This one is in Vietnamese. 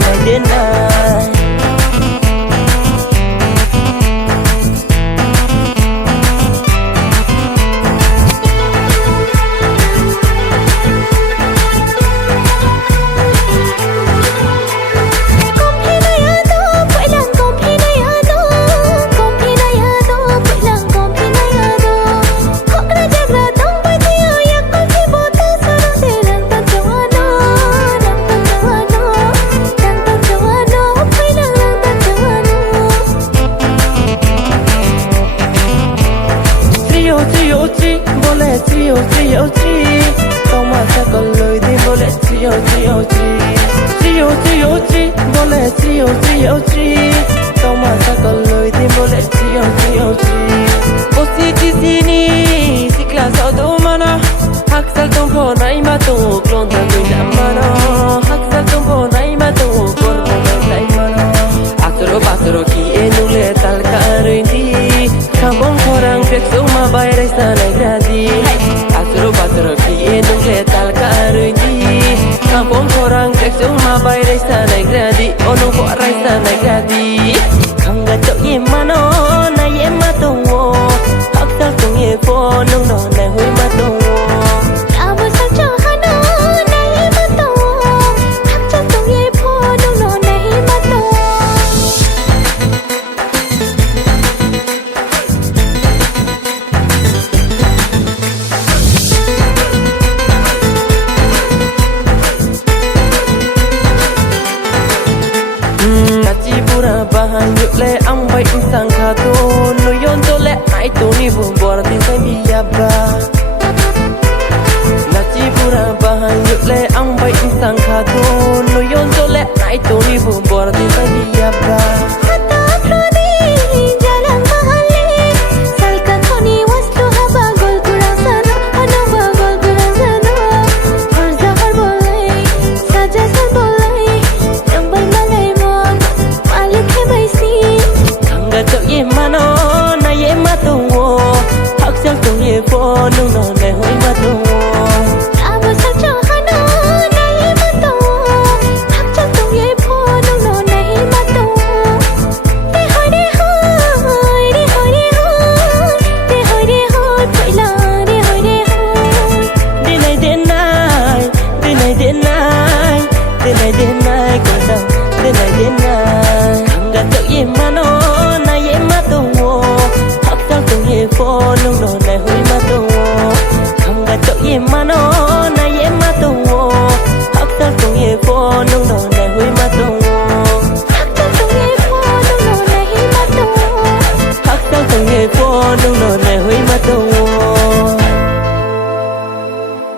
day night. Toma saco lo y dimole trio bole trio Toma saco lo y dimole trio Osi tisini si clasa do mana Haksal tumpo nai mato klon ta duina mana Haksal tumpo nai mato korbo nai mana Atro ki enule tal karundi Kambong korang pekso ma bayrai sana gradi Atro ki enule tal karundi Kambong korang pekso ma bayrai sana gradi Ono ko arai sana gradi Kanga to ye mano na ye mato Hakta tong ye po nong no na hui mato Bahan yuk le ang bay insang kato no yon to le ai to ni bu bor ti sai bi yaba na chi pura bahan yuk le ang bay insang kato no yon to le ai to ni bu bor ti sai bi yaba Phone nung no ne hoi ma to abo sa cho hano na ye ma to hak cha tong ye phone nung no ne hi ma to de hoi toi la de hoi de nay de nay ko da de nay de nay hanga to ye ma no na ye ma to hak cha tong ye phone nung no ne hoi mano na ye mato hakta tong ye pho nong no na hui mato hakta tong ye pho nong no na hi mato hakta tong ye pho nong no